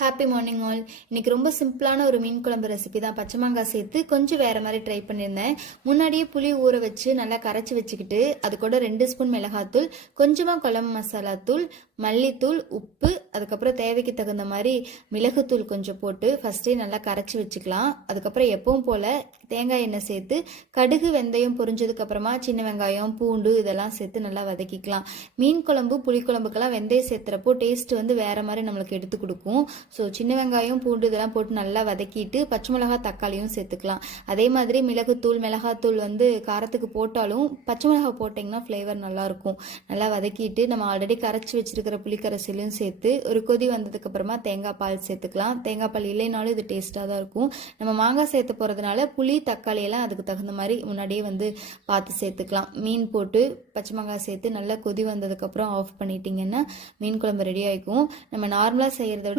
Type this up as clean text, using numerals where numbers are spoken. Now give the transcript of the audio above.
Happy morning all. இன்னைக்கு ரொம்ப சிம்பிளான ஒரு மீன் குழம்பு ரெசிபி தான். பச்சை மாங்காய் சேர்த்து கொஞ்சம் வேற மாதிரி ட்ரை பண்ணியிருந்தேன். முன்னாடியே புளி ஊற வச்சு நல்லா கரைச்சி வச்சுக்கிட்டு அது கூட 2 ஸ்பூன் மிளகாத்தூள், கொஞ்சமாக குழம்பு மசாலா தூள், மல்லித்தூள், உப்பு, அதுக்கப்புறம் தேவைக்கு தகுந்த மாதிரி மிளகுத்தூள் கொஞ்சம் போட்டு ஃபர்ஸ்டே நல்லா கரைச்சி வச்சுக்கலாம். அதுக்கப்புறம் எப்பவும் போல தேங்காய் எண்ணெய் சேர்த்து கடுகு வெந்தயம் பொரிஞ்சதுக்கு அப்புறமா சின்ன வெங்காயம் பூண்டு இதெல்லாம் சேர்த்து நல்லா வதக்கிக்கலாம். மீன் குழம்பு புளிக்குழம்புக்கெல்லாம் வெந்தயம் சேர்த்துறப்போ டேஸ்ட் வந்து வேற மாதிரி நம்மளுக்கு எடுத்து கொடுக்கும். ஸோ சின்ன வெங்காயம் பூண்டு இதெல்லாம் போட்டு நல்லா வதக்கிட்டு பச்சை மிளகாய் தக்காளியும் சேர்த்துக்கலாம். அதே மாதிரி மிளகாத்தூள் வந்து காரத்துக்கு போட்டாலும் பச்சை மிளகாய் போட்டிங்கன்னா ஃப்ளேவர் நல்லாயிருக்கும். நல்லா வதக்கிட்டு நம்ம ஆல்ரெடி கரைச்சி வச்சிருக்கிற புளிக்கரைசலையும் சேர்த்து ஒரு கொதி வந்ததுக்கு அப்புறமா தேங்காய் பால் சேர்த்துக்கலாம். தேங்காய் பால் இல்லைனாலும் இது டேஸ்ட்டாக தான் இருக்கும். நம்ம மாங்காய் சேர்த்து போகிறதுனால புளி தக்காளி எல்லாம் அதுக்கு தகுந்த மாதிரி முன்னாடியே வந்து பார்த்து சேர்த்துக்கலாம். மீன் போட்டு பச்சை மிளகாய் சேர்த்து நல்லா கொதி வந்ததுக்கப்புறம் ஆஃப் பண்ணிட்டீங்கன்னா மீன் குழம்பு ரெடி ஆகிக்கும். நம்ம நார்மலாக செய்கிறத